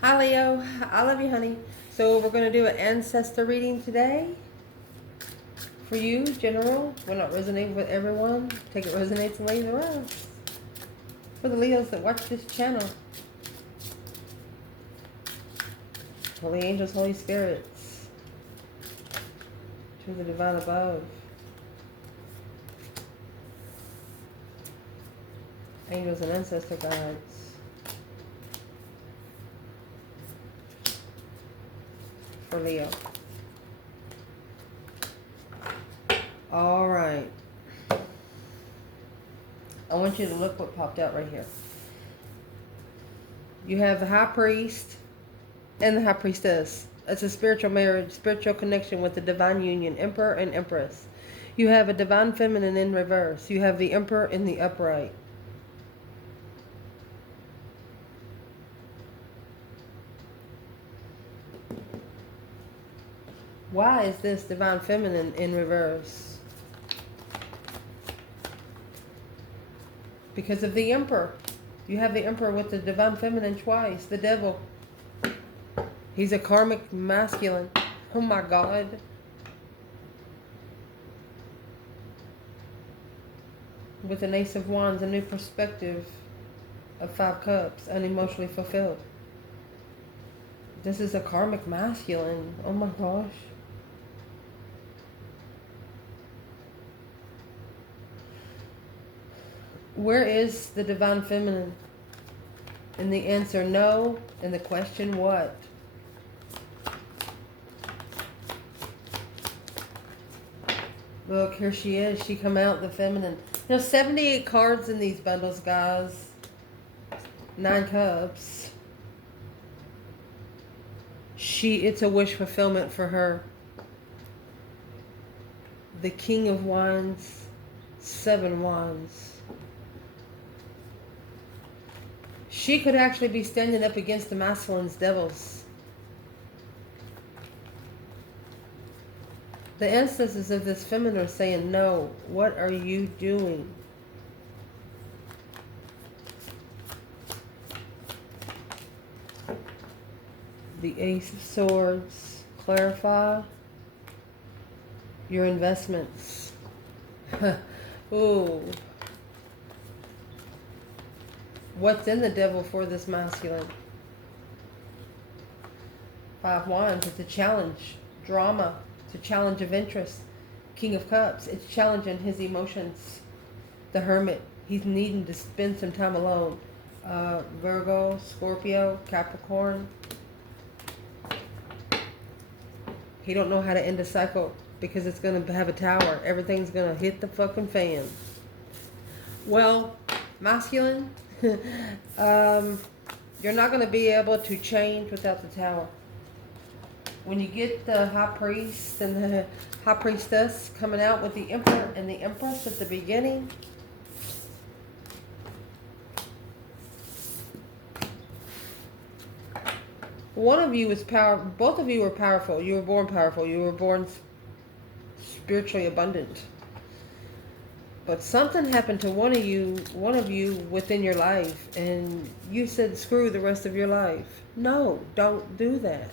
Hi Leo, I love you honey. So we're going to do an ancestor reading today for you, general. Will not resonate with everyone. Take it resonates and leave the rest. For the Leos that watch this channel. Holy angels, holy spirits. To the divine above. Angels and ancestor guides. For Leo. Alright. I want you to look what popped out right here. You have the high priest and the high priestess. It's a spiritual marriage, spiritual connection with the divine union, emperor and empress. You have a divine feminine in reverse. You have the emperor in the upright. Why is this divine feminine in reverse? Because of the emperor. You have the emperor with the divine feminine twice. The devil. He's a karmic masculine. Oh my God. With an ace of wands, a new perspective of 5 cups, unemotionally fulfilled. This is a karmic masculine. Oh my gosh. Where is the divine feminine? And the answer no, and the question what? Look, here she is. She come out, the feminine. 78 cards in these bundles, guys. 9 cups. It's a wish fulfillment for her. The King of Wands, 7 wands. She could actually be standing up against the masculine's devils. The ancestors of this feminine are saying, no, what are you doing? The Ace of Swords, clarify your investments. Ooh. What's in the devil for this masculine? 5 wands, it's a challenge, drama. It's a challenge of interest. King of Cups, it's challenging his emotions. The Hermit, he's needing to spend some time alone. Virgo, Scorpio, Capricorn. He don't know how to end a cycle because it's going to have a tower. Everything's going to hit the fucking fan. Well, masculine, you're not going to be able to change without the tower. When you get the high priest and the high priestess coming out with the emperor and the empress at the beginning, one of you is powerful. Both of you are powerful. You were born powerful. You were born spiritually abundant. But something happened to one of you within your life, and you said screw the rest of your life. No, don't do that.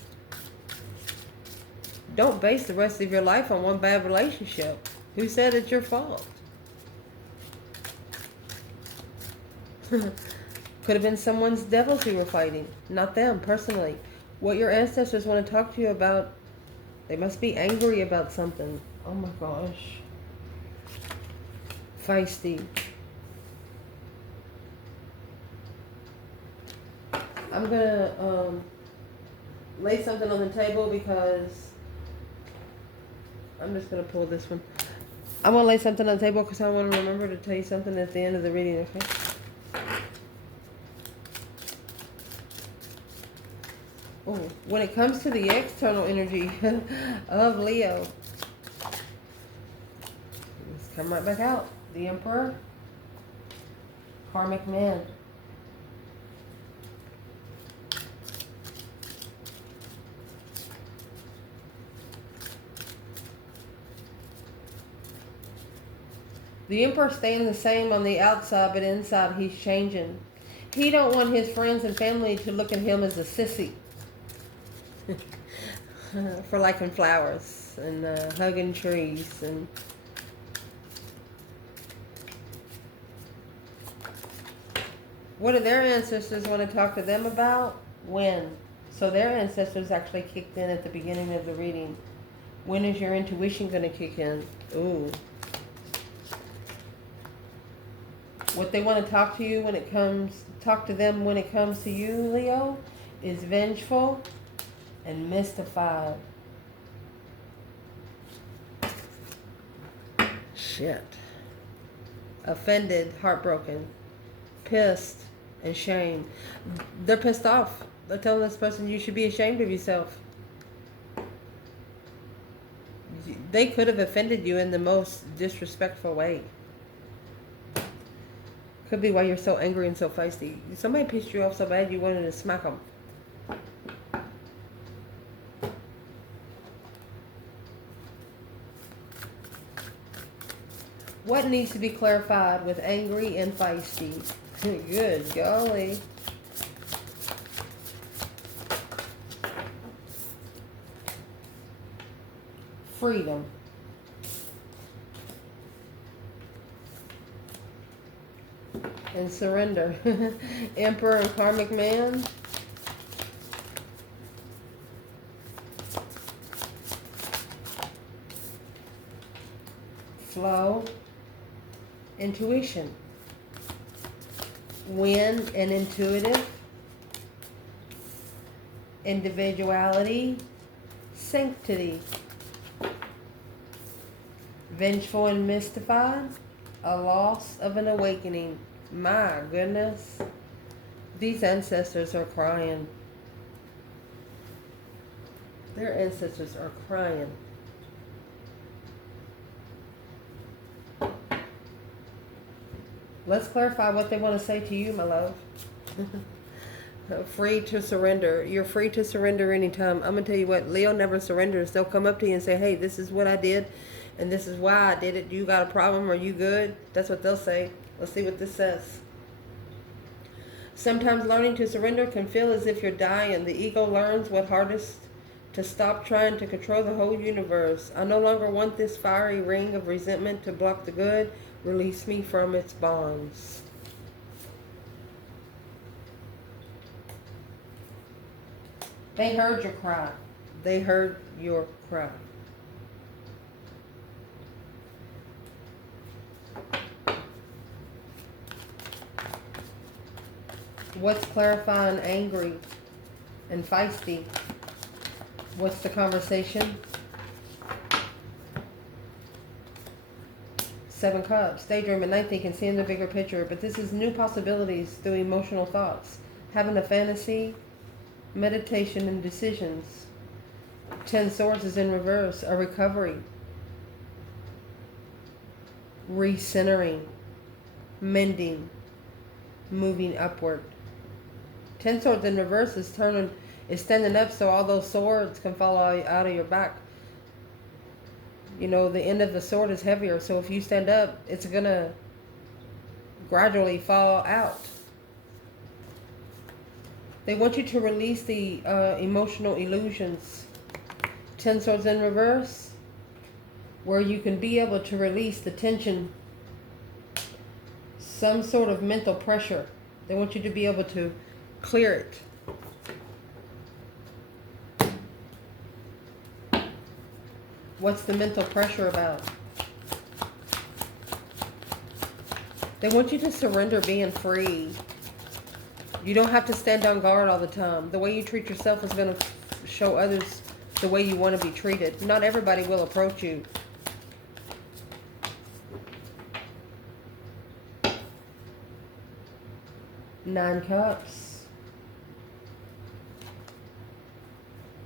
Don't base the rest of your life on one bad relationship. Who said it's your fault? Could have been someone's devils you were fighting, not them personally. What your ancestors want to talk to you about, they must be angry about something. Oh my gosh. Feisty. I'm gonna lay something on the table because I'm just going to pull this one. I'm going to lay something on the table because I want to remember to tell you something at the end of the reading, okay? Oh, when it comes to the external energy of Leo, let's come right back out. The Emperor, Karmic Man. The Emperor staying the same on the outside, but inside he's changing. He don't want his friends and family to look at him as a sissy for liking flowers and hugging trees and what do their ancestors want to talk to them about? When? So their ancestors actually kicked in at the beginning of the reading. When is your intuition going to kick in? Ooh. What they want to talk to you when it comes, talk to them when it comes to you, Leo, is vengeful and mystified. Shit. Offended, heartbroken, pissed, and shamed. They're pissed off. They're telling this person you should be ashamed of yourself. They could have offended you in the most disrespectful way. Could be why you're so angry and so feisty. Somebody pissed you off so bad you wanted to smack them. What needs to be clarified with angry and feisty? Good golly. Freedom. And surrender. Emperor and Karmic Man. Flow. Intuition. Wind and intuitive. Individuality. Sanctity. Vengeful and mystified. A loss of an awakening. My goodness. These ancestors are crying. Their ancestors are crying. Let's clarify what they want to say to you, my love. Free to surrender. You're free to surrender anytime. I'm going to tell you what, Leo never surrenders. They'll come up to you and say, hey, this is what I did, and this is why I did it. You got a problem? Are you good? That's what they'll say. Let's see what this says. Sometimes learning to surrender can feel as if you're dying. The ego learns what hardest to stop trying to control the whole universe. I no longer want this fiery ring of resentment to block the good. Release me from its bonds. They heard your cry. They heard your cry. What's clarifying angry and feisty? What's the conversation? 7 Cups. Daydreaming, night thinking, seeing the bigger picture. But this is new possibilities through emotional thoughts. Having a fantasy, meditation, and decisions. 10 Swords is in reverse. A recovery. Recentering. Mending. Moving upward. 10 Swords in reverse is standing up so all those swords can fall out of your back. You know, the end of the sword is heavier, so if you stand up, it's going to gradually fall out. They want you to release the emotional illusions. 10 Swords in reverse, where you can be able to release the tension, some sort of mental pressure. They want you to be able to clear it. What's the mental pressure about? They want you to surrender being free. You don't have to stand on guard all the time. The way you treat yourself is going to show others the way you want to be treated. Not everybody will approach you. Nine Cups.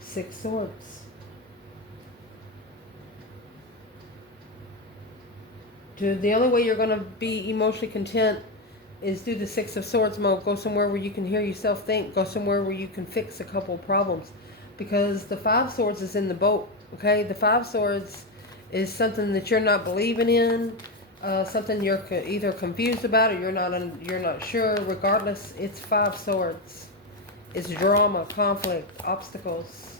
6 Swords. The only way you're going to be emotionally content is do the 6 of Swords mode. Go somewhere where you can hear yourself think. Go somewhere where you can fix a couple problems. Because the 5 Swords is in the boat. Okay? The 5 Swords is something that you're not believing in. Something you're either confused about or you're not sure. Regardless, it's 5 swords. It's drama, conflict, obstacles.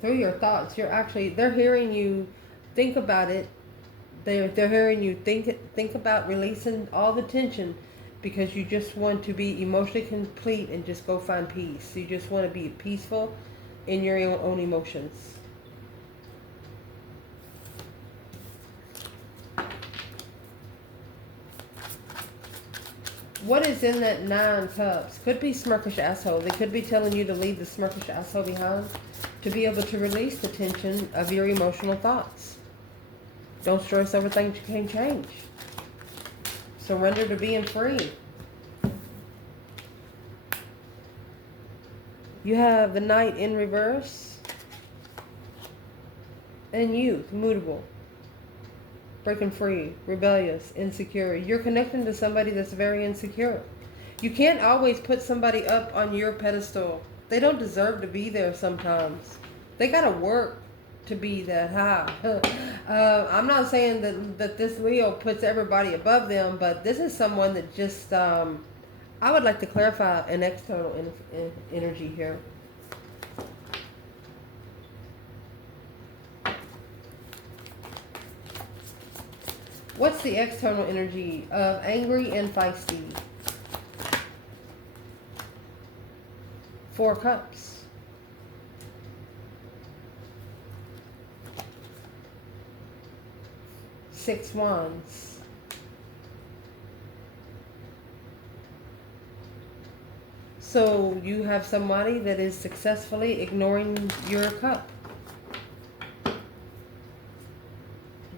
Through your thoughts, they're hearing you think about it. They're hearing you think about releasing all the tension, because you just want to be emotionally complete and just go find peace. You just want to be peaceful in your own emotions. What is in that 9 cups? Could be smirkish asshole. They could be telling you to leave the smirkish asshole behind to be able to release the tension of your emotional thoughts. Don't stress over things you can't change. Surrender to being free. You have the Knight in reverse. And youth, mutable. Breaking free, rebellious, insecure. You're connecting to somebody that's very insecure. You can't always put somebody up on your pedestal. They don't deserve to be there sometimes. They gotta work to be that high. I'm not saying that this Leo puts everybody above them, but this is someone that just, I would like to clarify an external energy here. What's the external energy of angry and feisty? 4 cups. Six wands. So you have somebody that is successfully ignoring your cup.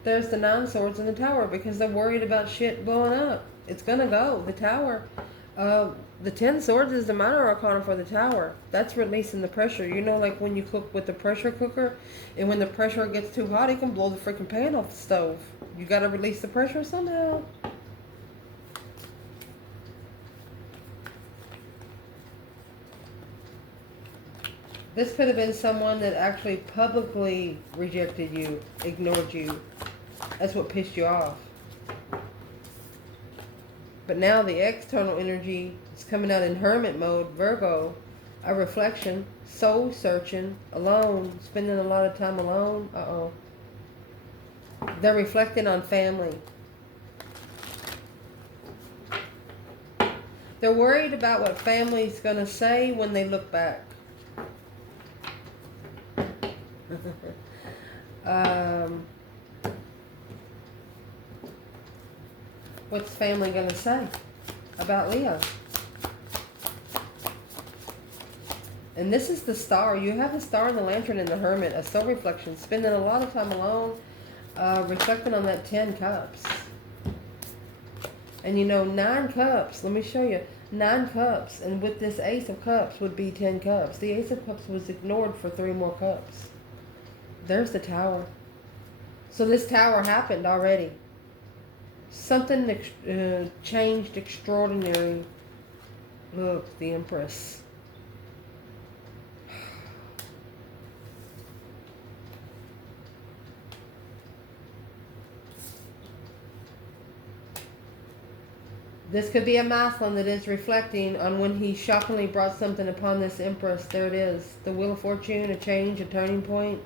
There's the 9 swords in the tower because they're worried about shit blowing up. It's gonna go. The tower. The 10 swords is the minor arcana for the tower. That's releasing the pressure. You know, like when you cook with the pressure cooker, and when the pressure gets too hot, it can blow the freaking pan off the stove. You gotta release the pressure somehow. This could have been someone that actually publicly rejected you, ignored you. That's what pissed you off. But now the external energy is coming out in hermit mode, Virgo. A reflection, soul searching, alone, spending a lot of time alone. They're reflecting on family. They're worried about what family's going to say when they look back. What's family going to say about Leo? And this is the star. You have the star and the lantern and the hermit, a soul reflection, spending a lot of time alone, reflecting on that 10 cups. And you know, 9 cups, let me show you, 9 cups, and with this Ace of Cups would be 10 cups. The Ace of Cups was ignored for 3 more cups. There's the tower. So this tower happened already. Something changed extraordinary. Look, the Empress. This could be a masculine that is reflecting on when he shockingly brought something upon this Empress. There it is. The Wheel of Fortune, a change, a turning point.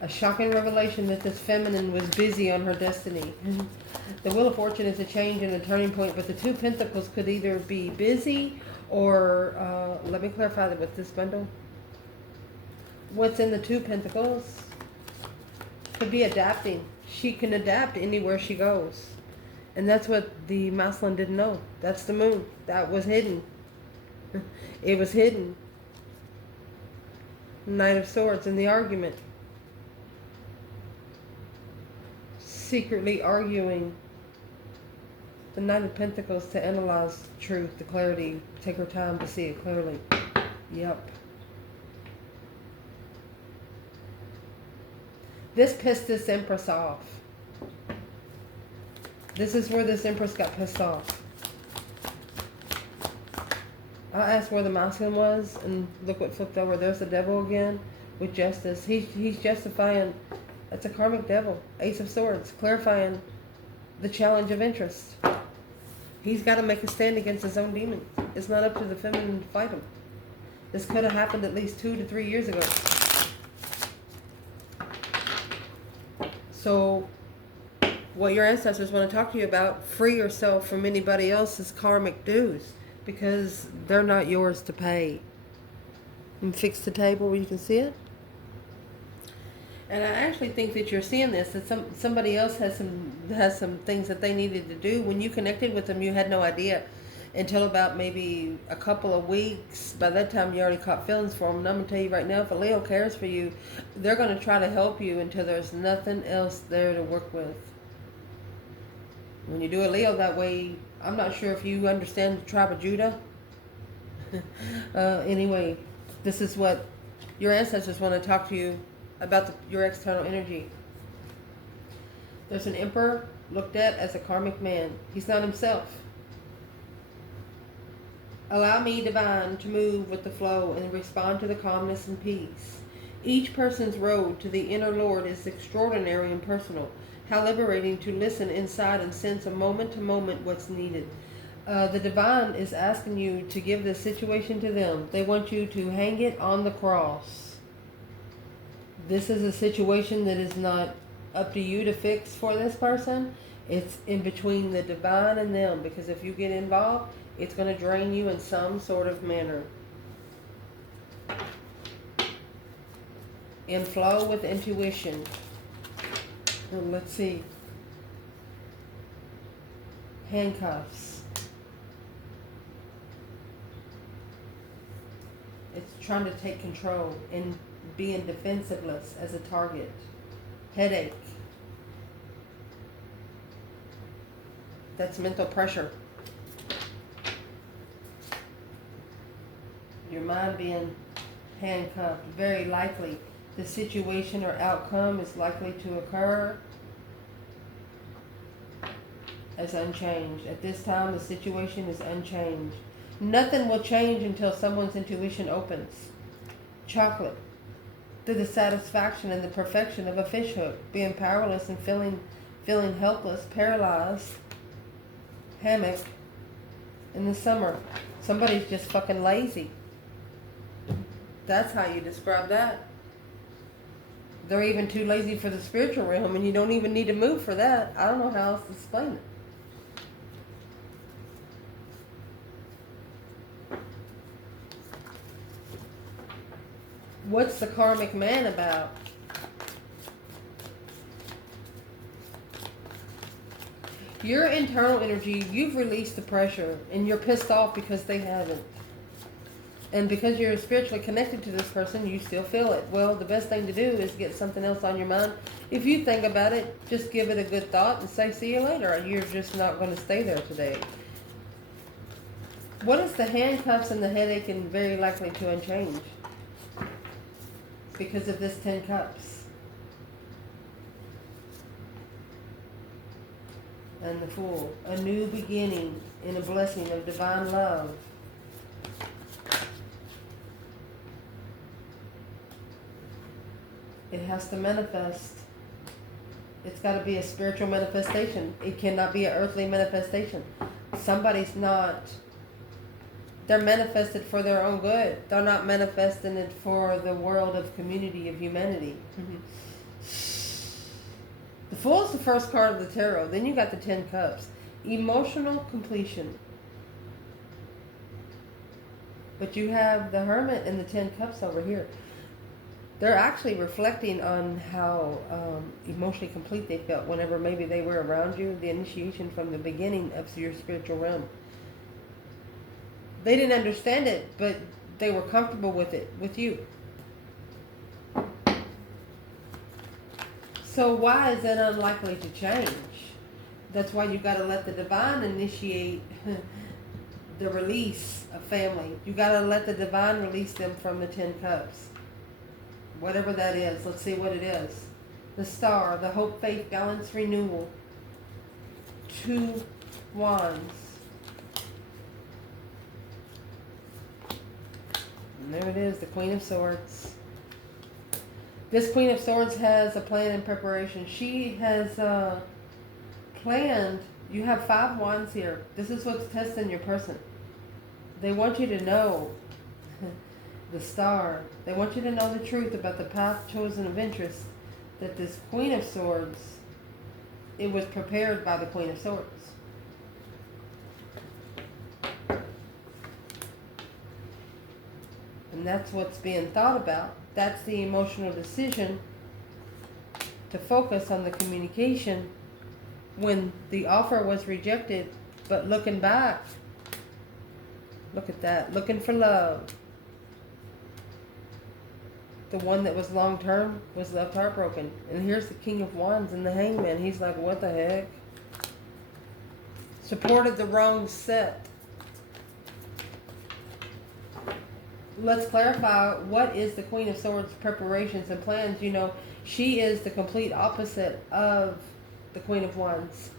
A shocking revelation that this feminine was busy on her destiny. The Wheel of Fortune is a change and a turning point, but the 2 Pentacles could either be busy or, let me clarify that with this bundle. What's in the 2 Pentacles? Could be adapting. She can adapt anywhere she goes. And that's what the masculine didn't know. That's the moon. That was hidden. It was hidden. Knight of Swords in the argument. Secretly arguing. The Knight of Pentacles to analyze truth, the clarity, take her time to see it clearly. Yep. This pissed this Empress off. This is where this Empress got pissed off. I asked where the masculine was, and look what flipped over. There's the devil again with justice. He's justifying. That's a karmic devil. Ace of Swords, clarifying the challenge of interest. He's got to make a stand against his own demons. It's not up to the feminine to fight him. This could have happened at least 2 to 3 years ago. So, what your ancestors want to talk to you about, free yourself from anybody else's karmic dues, because they're not yours to pay. And fix the table where you can see it. And I actually think that you're seeing this, that somebody else has some things that they needed to do. When you connected with them, you had no idea until about maybe a couple of weeks. By that time, you already caught feelings for them. And I'm going to tell you right now, if a Leo cares for you, they're going to try to help you until there's nothing else there to work with. When you do a Leo that way, I'm not sure if you understand the tribe of Judah. Anyway, this is what your ancestors want to talk to you about your external energy. There's an emperor looked at as a karmic man. He's not himself. Allow me, divine, to move with the flow and respond to the calmness and peace. Each person's road to the inner Lord is extraordinary and personal. How liberating to listen inside and sense a moment to moment what's needed. The divine is asking you to give this situation to them. They want you to hang it on the cross. This is a situation that is not up to you to fix for this person. It's in between the divine and them, because if you get involved, it's going to drain you in some sort of manner. In flow with intuition. Well, let's see. Handcuffs. It's trying to take control and being defensiveless as a target. Headache. That's mental pressure. Your mind being handcuffed. Very likely the situation or outcome is likely to occur as unchanged. At this time, the situation is unchanged. Nothing will change until someone's intuition opens. Chocolate. Through the satisfaction and the perfection of a fishhook. Being powerless and feeling helpless, paralyzed. Hammock. In the summer. Somebody's just fucking lazy. That's how you describe that. They're even too lazy for the spiritual realm, and you don't even need to move for that. I don't know how else to explain it. What's the karmic man about? Your internal energy, you've released the pressure, and you're pissed off because they haven't. And because you're spiritually connected to this person, you still feel it. Well, the best thing to do is get something else on your mind. If you think about it, just give it a good thought and say, see you later. You're just not going to stay there today. What is the handcuffs and the headache and very likely to unchange? Because of this 10 cups. And the Fool. A new beginning in a blessing of divine love. It has to manifest. It's got to be a spiritual manifestation. It cannot be an earthly manifestation. Somebody's not. They're manifested for their own good. They're not manifesting it for the world of community of humanity. The Fool is the first card of the tarot. Then you got the 10 cups. Emotional completion. But you have the Hermit and the 10 cups over here. They're actually reflecting on how emotionally complete they felt whenever maybe they were around you, the initiation from the beginning of your spiritual realm. They didn't understand it, but they were comfortable with it, with you. So why is that unlikely to change? That's why you got to let the divine initiate the release of family. You got to let the divine release them from the 10 cups. Whatever that is. Let's see what it is. The Star, the hope, faith, balance, renewal. 2 Wands. And there it is, the Queen of Swords. This Queen of Swords has a plan and preparation. She has planned. You have 5 wands here. This is what's testing your person. They want you to know the star. They want you to know the truth about the path chosen of interest. That this Queen of Swords, it was prepared by the Queen of Swords. And that's what's being thought about. That's the emotional decision to focus on the communication when the offer was rejected. But looking back, look at that, looking for love. The one that was long term was left heartbroken. And here's the King of Wands and the Hangman. He's like, what the heck? Supported the wrong set. Let's clarify, what is the Queen of Swords preparations and plans? You know, she is the complete opposite of the Queen of Wands.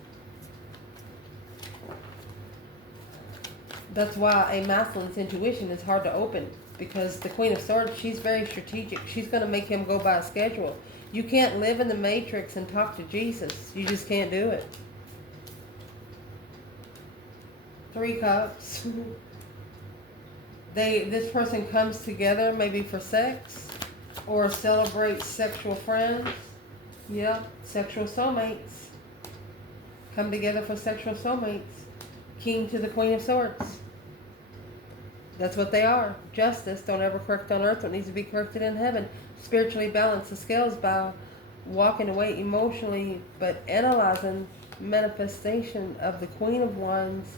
That's why a masculine's intuition is hard to open, because the Queen of Swords, she's very strategic. She's going to make him go by a schedule. You can't live in the matrix and talk to Jesus. You just can't do it. 3 Cups. This person comes together maybe for sex or celebrates sexual friends. Yeah, sexual soulmates. Come together for sexual soulmates. King to the Queen of Swords. That's what they are. Justice. Don't ever correct on earth what needs to be corrected in heaven. Spiritually balance the scales by walking away emotionally, but analyzing manifestation of the Queen of Wands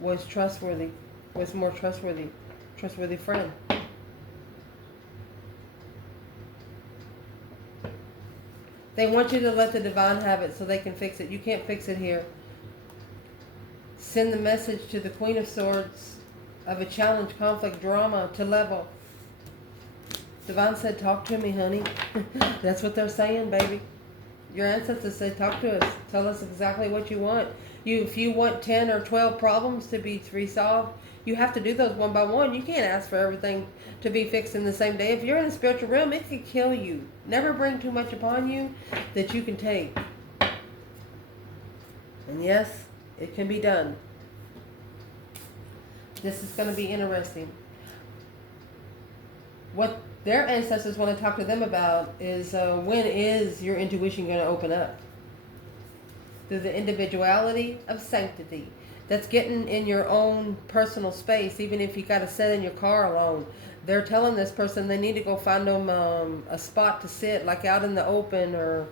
was trustworthy, was more trustworthy friend. They want you to let the divine have it so they can fix it. You can't fix it here. Send the message to the Queen of Swords of a challenge, conflict, drama to level. Divine said, talk to me, honey. That's what they're saying, baby. Your ancestors say, talk to us. Tell us exactly what you want. If you want 10 or 12 problems to be resolved, you have to do those one by one. You can't ask for everything to be fixed in the same day. If you're in the spiritual realm, it could kill you. Never bring too much upon you that you can take. And yes, it can be done. This is going to be interesting. What their ancestors want to talk to them about is when is your intuition going to open up? Through the individuality of sanctity. That's getting in your own personal space, even if you got to sit in your car alone. They're telling this person they need to go find them a spot to sit, like out in the open or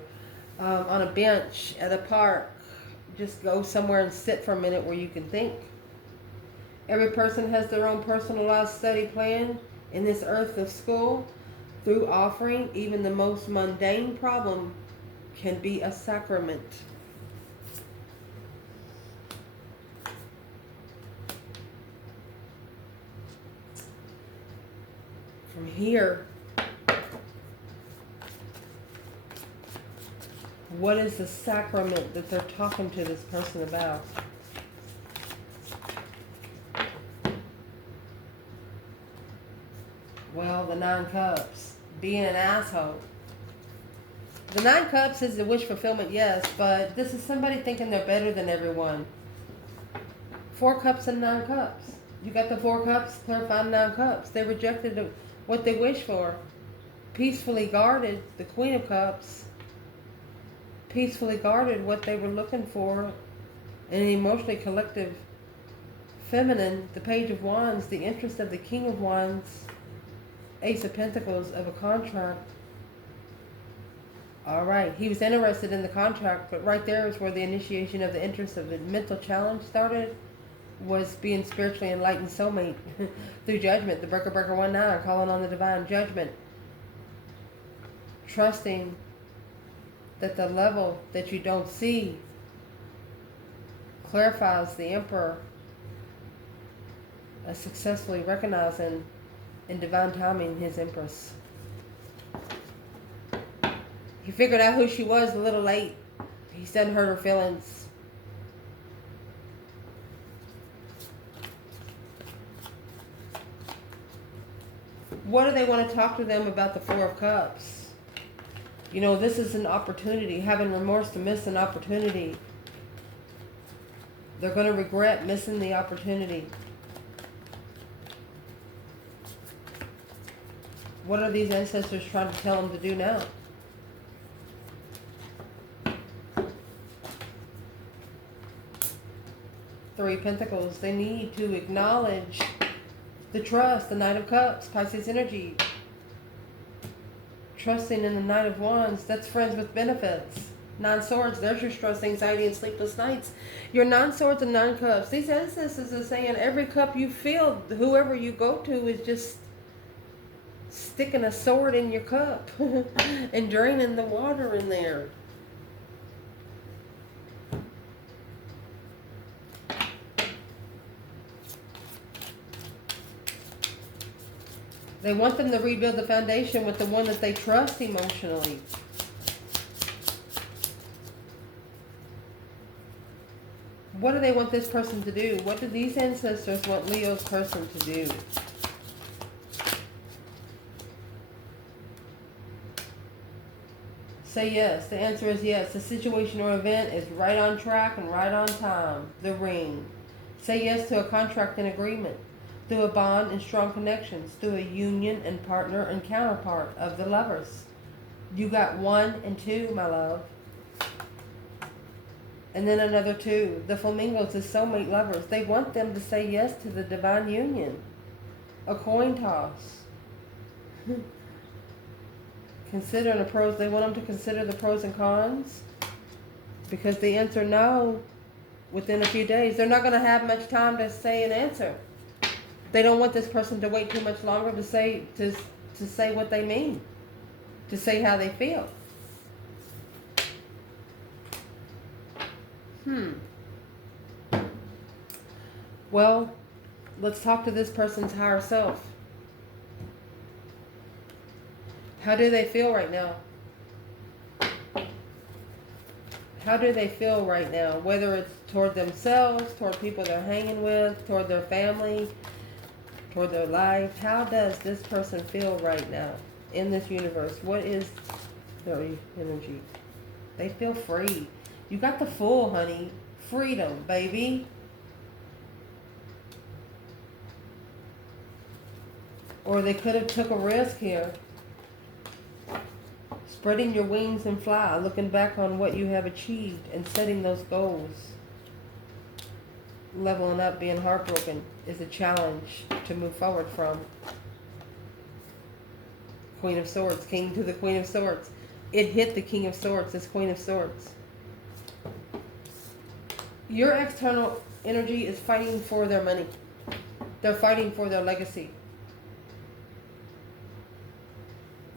on a bench at a park. Just go somewhere and sit for a minute where you can think. Every person has their own personalized study plan in this earth of school. Through offering, even the most mundane problem can be a sacrament. From here, what is the sacrament that they're talking to this person about? Well, the 9 Cups. Being an asshole. The 9 Cups is the wish fulfillment, yes, but this is somebody thinking they're better than everyone. 4 Cups and 9 Cups. You got the 4 Cups, clarifying 9 Cups. They rejected what they wished for. Peacefully guarded the Queen of Cups. Peacefully guarded what they were looking for. And an emotionally collective feminine, the Page of Wands, the interest of the King of Wands, Ace of Pentacles of a contract. All right, he was interested in the contract, but right there is where the initiation of the interest of the mental challenge started, was being spiritually enlightened soulmate through judgment. The Breaker 1-9, calling on the divine judgment. Trusting that the level that you don't see clarifies the Emperor as successfully recognizing in divine timing his Empress. He figured out who she was a little late. He doesn't hurt her feelings. What do they want to talk to them about the Four of Cups? You know, this is an opportunity. Having remorse to miss an opportunity. They're going to regret missing the opportunity. What are these ancestors trying to tell them to do now? Three of Pentacles. They need to acknowledge the trust, the Knight of Cups, Pisces energy. Trusting in the Knight of Wands, that's friends with benefits. Nine Swords, there's your stress, anxiety, and sleepless nights. Your Nine Swords and Nine Cups. These ancestors are saying every cup you fill, whoever you go to is just sticking a sword in your cup and draining the water in there. They want them to rebuild the foundation with the one that they trust emotionally. What do they want this person to do? What do these ancestors want Leo's person to do? Say yes. The answer is yes. The situation or event is right on track and right on time. The Ring. Say yes to a contract and agreement. Through a bond and strong connections, through a union and partner and counterpart of the Lovers. You got 1 and 2, my love. And then another 2. The Flamingos is soulmate lovers. They want them to say yes to the divine union. A coin toss. Considering the pros. They want them to consider the pros and cons. Because the answer no within a few days. They're not going to have much time to say an answer. They don't want this person to wait too much longer to say what they mean, to say how they feel. Well, let's talk to this person's higher self. How do they feel right now? How do they feel right now? Whether it's toward themselves, toward people they're hanging with, toward their family, toward their life. How does this person feel right now in this universe? What is their energy? They feel free. You got the Fool, honey. Freedom, baby. Or they could have took a risk here. Spreading your wings and fly, looking back on what you have achieved and setting those goals. Leveling up, being heartbroken is a challenge to move forward from. Queen of Swords, King to the Queen of Swords. It hit the King of Swords, this Queen of Swords. Your external energy is fighting for their money. They're fighting for their legacy.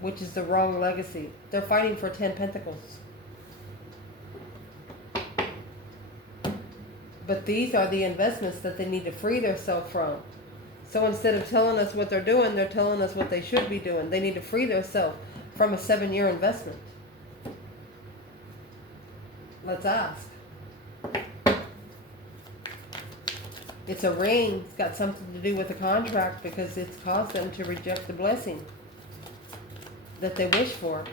Which is the wrong legacy. They're fighting for 10 Pentacles. But these are the investments that they need to free themselves from. So instead of telling us what they're doing, they're telling us what they should be doing. They need to free themselves from a 7-year investment. Let's ask. It's a ring. It's got something to do with the contract because it's caused them to reject the blessing that they wish for.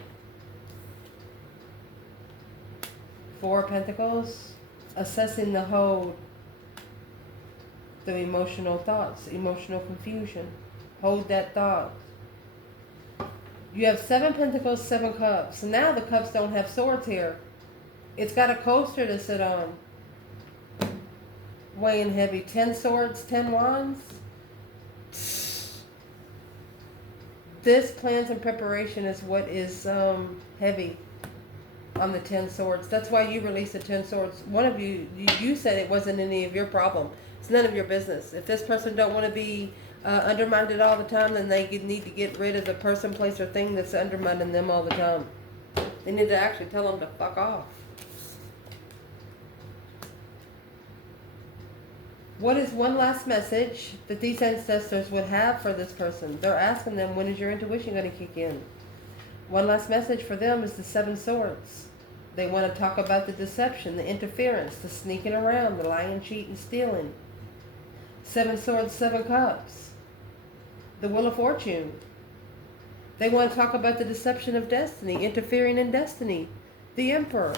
4 of Pentacles. Assessing the hold. The emotional thoughts. Emotional confusion. Hold that thought. You have 7 Pentacles, 7 Cups. And now the Cups don't have swords here. It's got a coaster to sit on. Weighing heavy. 10 Swords, 10 Wands. This plans and preparation is what is heavy on the 10 Swords. That's why you released the 10 Swords. One of you said it wasn't any of your problem. It's none of your business. If this person don't want to be undermined all the time, then they need to get rid of the person, place, or thing that's undermining them all the time. They need to actually tell them to fuck off. What is one last message that these ancestors would have for this person? They're asking them, when is your intuition going to kick in? One last message for them is the 7 Swords. They want to talk about the deception, the interference, the sneaking around, the lying, cheating, stealing. 7 Swords, 7 Cups. The Wheel of Fortune. They want to talk about the deception of destiny, interfering in destiny. The Emperor.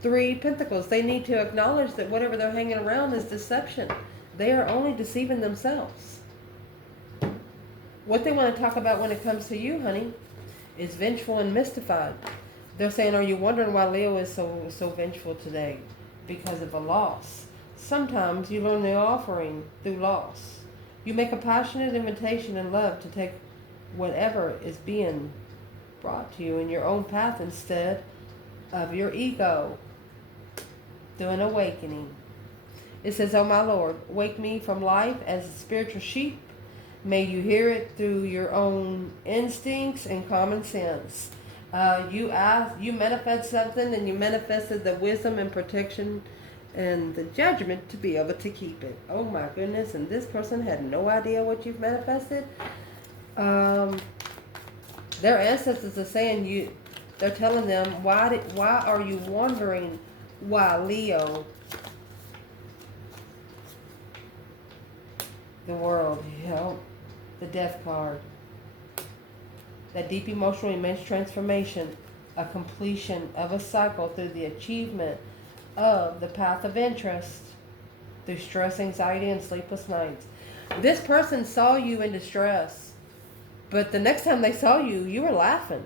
3 Pentacles. They need to acknowledge that whatever they're hanging around is deception. They are only deceiving themselves. What they want to talk about when it comes to you, honey, is vengeful and mystified. They're saying, are you wondering why Leo is so vengeful today? Because of a loss. Sometimes you learn the offering through loss. You make a passionate invitation in love to take whatever is being brought to you in your own path instead of your ego. Through an awakening. It says, oh my Lord, wake me from life as a spiritual sheep. May you hear it through your own instincts and common sense. You manifest something, and you manifested the wisdom and protection and the judgment to be able to keep it. Oh my goodness, and this person had no idea what you've manifested. Their ancestors are saying they're telling them, why are you wondering why Leo, the world, the death card, that deep emotional immense transformation, a completion of a cycle through the achievement of the path of interest, through stress, anxiety, and sleepless nights. This person saw you in distress, but the next time they saw you, you were laughing.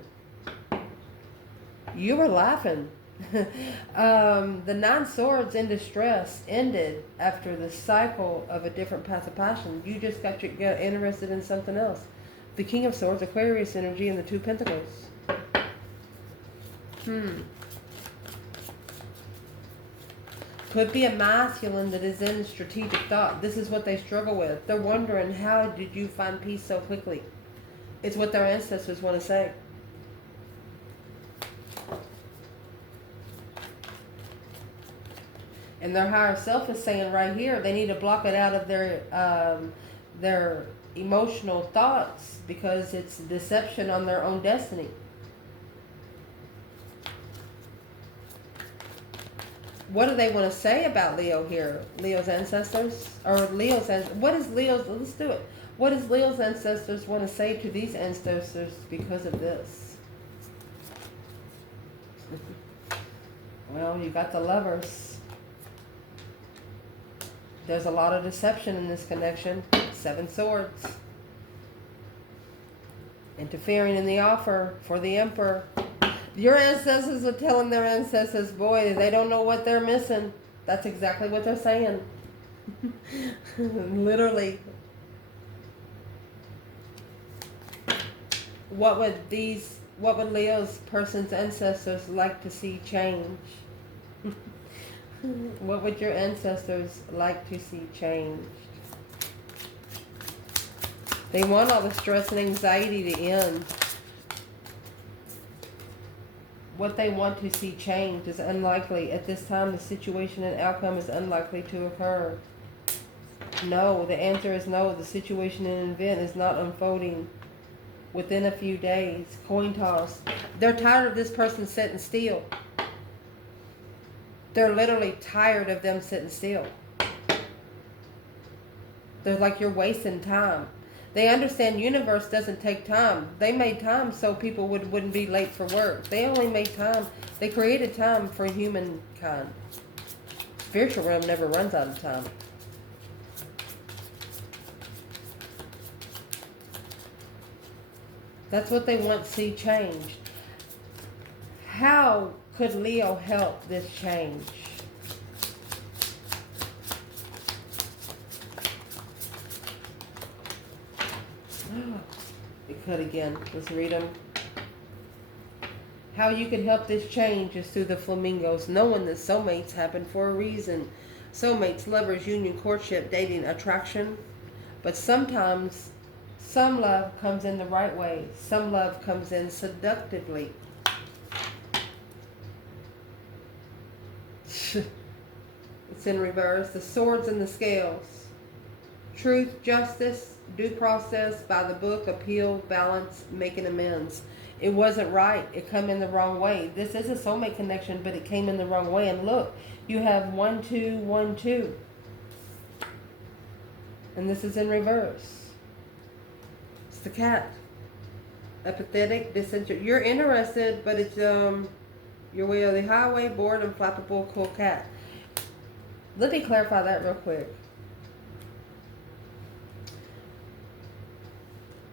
You were laughing. The 9 Swords in distress ended after the cycle of a different path of passion. You just got interested in something else. The King of Swords, Aquarius energy, and the 2 Pentacles. Could be a masculine that is in strategic thought. This is what they struggle with. They're wondering, how did you find peace so quickly? It's what their ancestors want to say. And their higher self is saying right here, they need to block it out of their emotional thoughts, because it's deception on their own destiny. What do they want to say about Leo here? Leo's ancestors? Or what is Leo's, let's do it. What does Leo's ancestors want to say to these ancestors because of this? Well, you got the Lovers. There's a lot of deception in this connection. 7 Swords. Interfering in the offer for the Emperor. Your ancestors are telling their ancestors, boy, they don't know what they're missing. That's exactly what they're saying. Literally. What would Leo's person's ancestors like to see change? What would your ancestors like to see changed? They want all the stress and anxiety to end. What they want to see changed is unlikely. At this time, the situation and outcome is unlikely to occur. No, the answer is no. The situation and event is not unfolding within a few days. Coin toss. They're tired of this person sitting still. They're literally tired of them sitting still. They're like, you're wasting time. They understand universe doesn't take time. They made time so people wouldn't be late for work. They only made time. They created time for humankind. Spiritual realm never runs out of time. That's what they want to see changed. How could Leo help this change? It could again. Let's read them. How you can help this change is through the flamingos, knowing that soulmates happen for a reason. Soulmates, lovers, union, courtship, dating, attraction. But sometimes some love comes in the right way. Some love comes in seductively. It's in reverse. The swords and the scales. Truth, justice, due process, by the book, appeal, balance, making amends. It wasn't right. It came in the wrong way. This is a soulmate connection, but it came in the wrong way. And look, you have 1, 2, 1, 2. And this is in reverse. It's the cat. apathetic, disinterested. You're interested, but it's your way of the highway, bored, and flappable, cool cat. Let me clarify that real quick.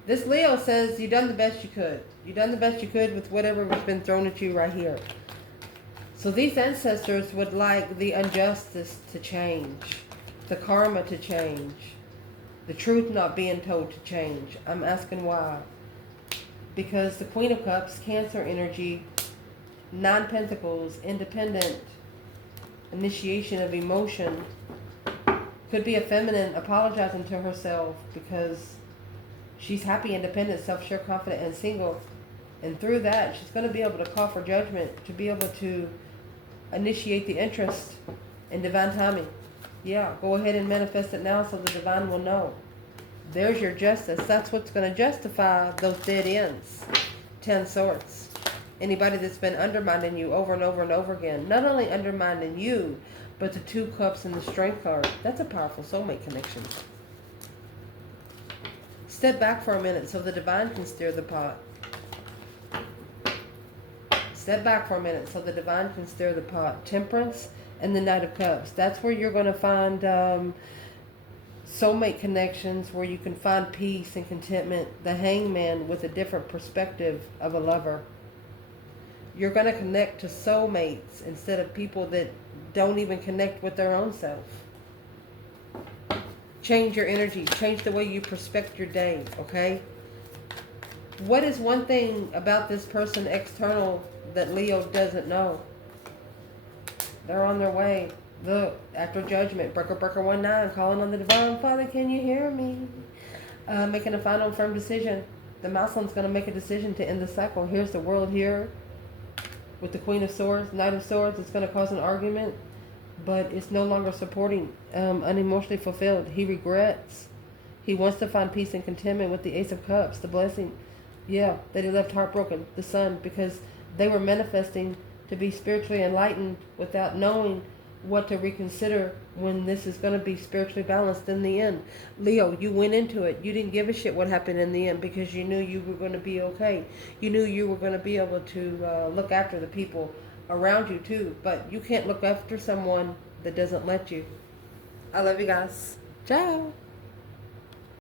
This Leo says you done the best you could. You done the best you could with whatever has been thrown at you right here. So these ancestors would like the injustice to change, the karma to change, the truth not being told to change. I'm asking why. Because the Queen of Cups, Cancer energy, 9 Pentacles, independent, initiation of emotion, could be a feminine apologizing to herself because she's happy, independent, self-sure, confident, and single. And through that, she's going to be able to call for judgment, to be able to initiate the interest in divine timing. Yeah, go ahead and manifest it now so the divine will know. There's your justice. That's what's going to justify those dead ends. 10 Swords. Anybody that's been undermining you over and over and over again. Not only undermining you, but the 2 Cups and the Strength card. That's a powerful soulmate connection. Step back for a minute so the divine can steer the pot. Step back for a minute so the divine can steer the pot. Temperance and the Knight of Cups. That's where you're going to find soulmate connections, where you can find peace and contentment. The Hangman with a different perspective of a lover. You're going to connect to soulmates instead of people that don't even connect with their own self. Change your energy. Change the way you perspect your day, okay? What is one thing about this person external that Leo doesn't know? They're on their way. Look, after judgment, breaker 19, calling on the divine. Father, can you hear me? Making a final firm decision. The Muslim's going to make a decision to end the cycle. Here's the world here with the Queen of Swords, Knight of Swords. It's going to cause an argument, but it's no longer supporting, unemotionally fulfilled. He regrets. He wants to find peace and contentment with the Ace of Cups, the blessing. Yeah, that he left heartbroken, the Sun, because they were manifesting to be spiritually enlightened without knowing what to reconsider when this is going to be spiritually balanced in the end. Leo, you went into it. You didn't give a shit what happened in the end because you knew you were going to be okay. You knew you were going to be able to look after the people around you too. But you can't look after someone that doesn't let you. I love you guys. Ciao.